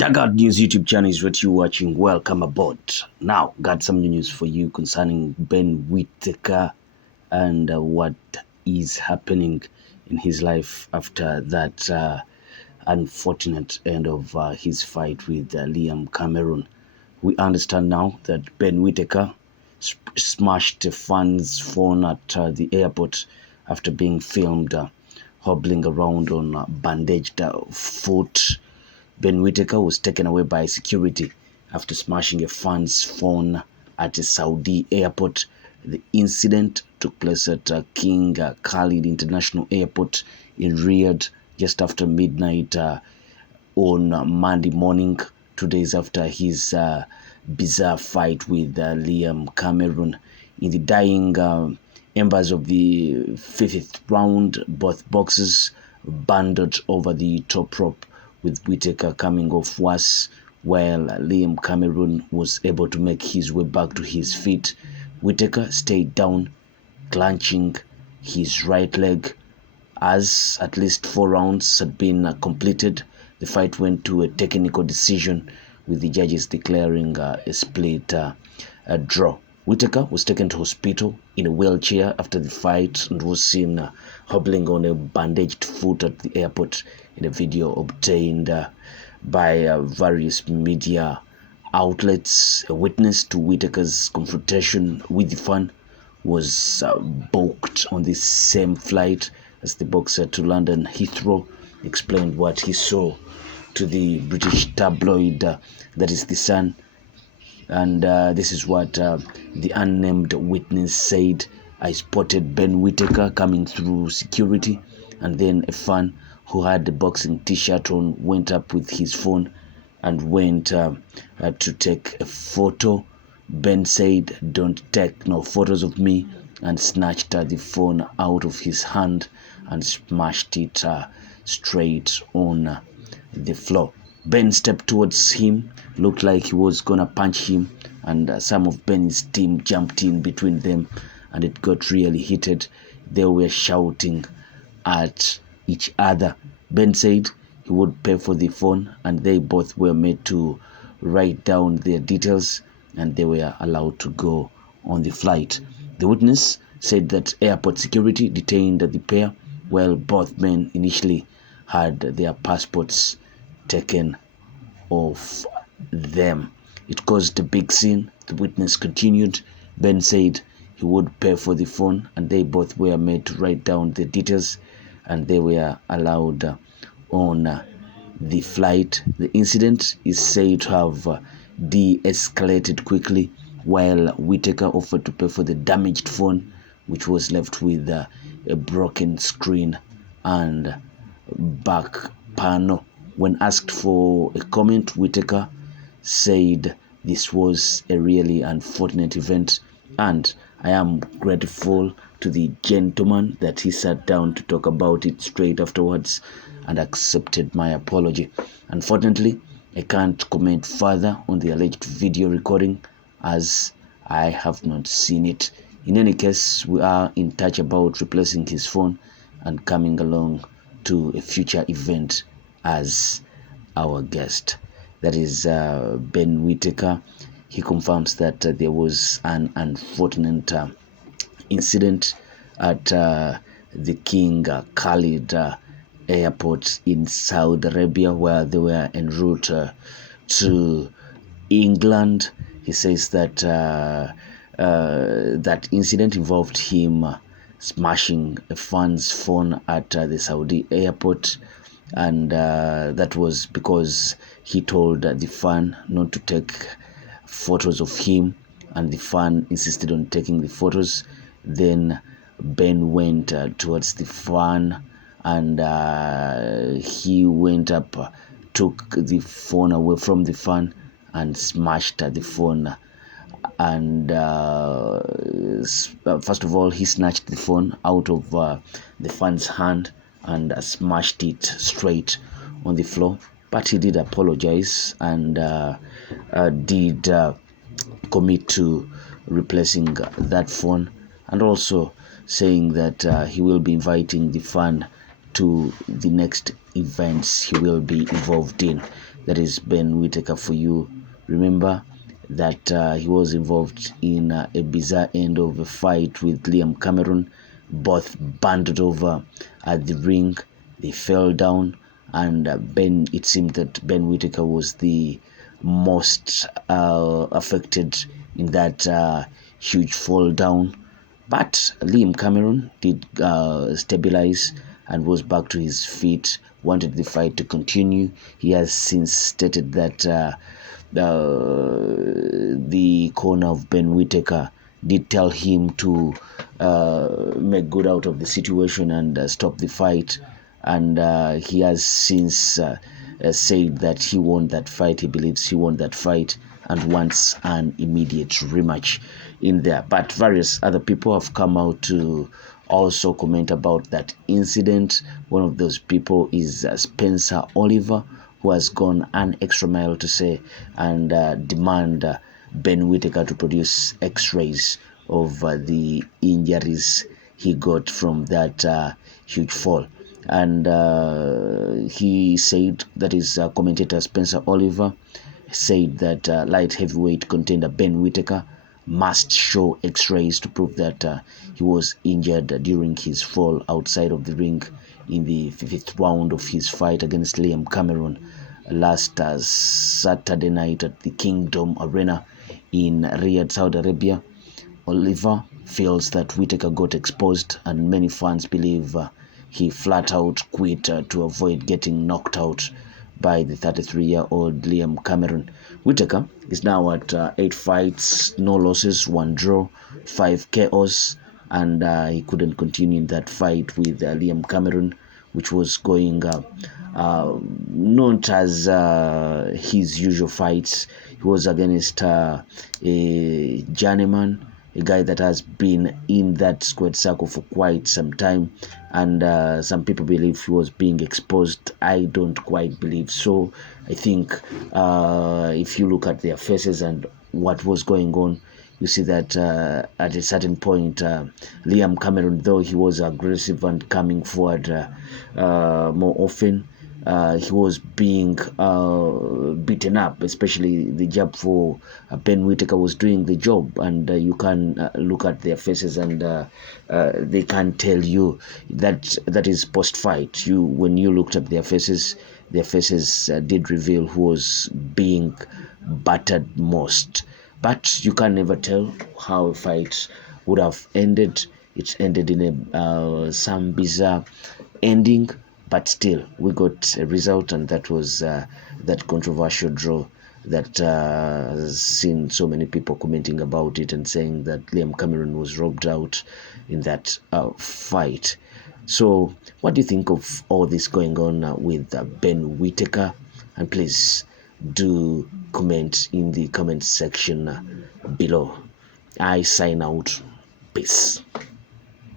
Daggard News YouTube channel is what you're watching. Welcome aboard. Now, got some new news for you concerning Ben Whittaker and what is happening in his life after that unfortunate end of his fight with Liam Cameron. We understand now that Ben Whittaker smashed a fan's phone at the airport after being filmed hobbling around on bandaged foot. Ben Whittaker was taken away by security after smashing a fan's phone at a Saudi airport. The incident took place at King Khalid International Airport in Riyadh just after midnight on Monday morning, 2 days after his bizarre fight with Liam Cameron. In the dying embers of the fifth round, both boxers bandaged over the top rope, with Whittaker coming off worse, while Liam Cameron was able to make his way back to his feet. Whittaker stayed down, clenching his right leg. As at least 4 rounds had been completed, the fight went to a technical decision, with the judges declaring a split draw. Whittaker was taken to hospital in a wheelchair after the fight and was seen hobbling on a bandaged foot at the airport. In a video obtained by various media outlets, a witness to Whittaker's confrontation with the fan was booked on the same flight as the boxer to London Heathrow, explained what he saw to the British tabloid that is The Sun. And this is what the unnamed witness said. "I spotted Ben Whittaker coming through security, and then a fan who had a boxing t-shirt on went up with his phone and went to take a photo. Ben said, 'Don't take no photos of me,' and snatched the phone out of his hand and smashed it straight on the floor. Ben stepped towards him, looked like he was gonna punch him, and some of Ben's team jumped in between them, and it got really heated. They were shouting at each other. Ben said he would pay for the phone, and they both were made to write down their details, and they were allowed to go on the flight." The witness said that airport security detained the pair, while both men initially had their passports taken off them. "It caused a big scene," the witness continued. "Ben said he would pay for the phone, and they both were made to write down the details, and they were allowed on the flight." The incident is said to have de-escalated quickly, while Whittaker offered to pay for the damaged phone, which was left with a broken screen and back panel. When asked for a comment, Whittaker said, "This was a really unfortunate event, and I am grateful to the gentleman that he sat down to talk about it straight afterwards and accepted my apology. Unfortunately, I can't comment further on the alleged video recording as I have not seen it. In any case, we are in touch about replacing his phone and coming along to a future event as our guest." That is Ben Whittaker. He confirms that there was an unfortunate incident at the King Khalid Airport in Saudi Arabia, where they were en route to England. He says that that incident involved him smashing a fan's phone at the Saudi airport, and that was because he told the fan not to take photos of him, and the fan insisted on taking the photos. Then Ben went towards the fan, and he went up, took the phone away from the fan and smashed the phone. And first of all, he snatched the phone out of the fan's hand and smashed it straight on the floor. But he did apologize and did commit to replacing that phone, and also saying that he will be inviting the fan to the next events he will be involved in. That is Ben Whittaker for you. Remember that he was involved in a bizarre end of a fight with Liam Cameron. Both banded over at the ring. They fell down, and it seemed that Ben Whittaker was the most affected in that huge fall down. But Liam Cameron did stabilize and was back to his feet, wanted the fight to continue. He has since stated that the corner of Ben Whittaker did tell him to make good out of the situation and stop the fight. And he has since said that he won that fight. He believes he won that fight and wants an immediate rematch in there. But various other people have come out to also comment about that incident. One of those people is Spencer Oliver, who has gone an extra mile to say and demand Ben Whittaker to produce x-rays of the injuries he got from that huge fall. And he said, that is commentator Spencer Oliver, said that light heavyweight contender Ben Whittaker must show x-rays to prove that he was injured during his fall outside of the ring in the fifth round of his fight against Liam Cameron last Saturday night at the Kingdom Arena in Riyadh, Saudi Arabia. Oliver feels that Whittaker got exposed, and many fans believe he flat out quit to avoid getting knocked out by the 33-year-old Liam Cameron. Whittaker is now at 8 fights, no losses, 1 draw, 5 KOs, and he couldn't continue in that fight with Liam Cameron, which was going not as his usual fights. He was against a journeyman, a guy that has been in that squared circle for quite some time, and some people believe he was being exposed. I don't quite believe so. I think if you look at their faces and what was going on, you see that at a certain point, Liam Cameron, though he was aggressive and coming forward more often, he was being beaten up, especially the jab for Ben Whittaker was doing the job, and you can look at their faces and they can tell you that is post-fight. When you looked at their faces did reveal who was being battered most. But you can never tell how a fight would have ended. It ended in some bizarre ending, but still we got a result, and that was that controversial draw that has seen so many people commenting about it and saying that Liam Cameron was robbed out in that fight. So what do you think of all this going on with Ben Whittaker? And please do comment in the comment section below. I sign out. Peace.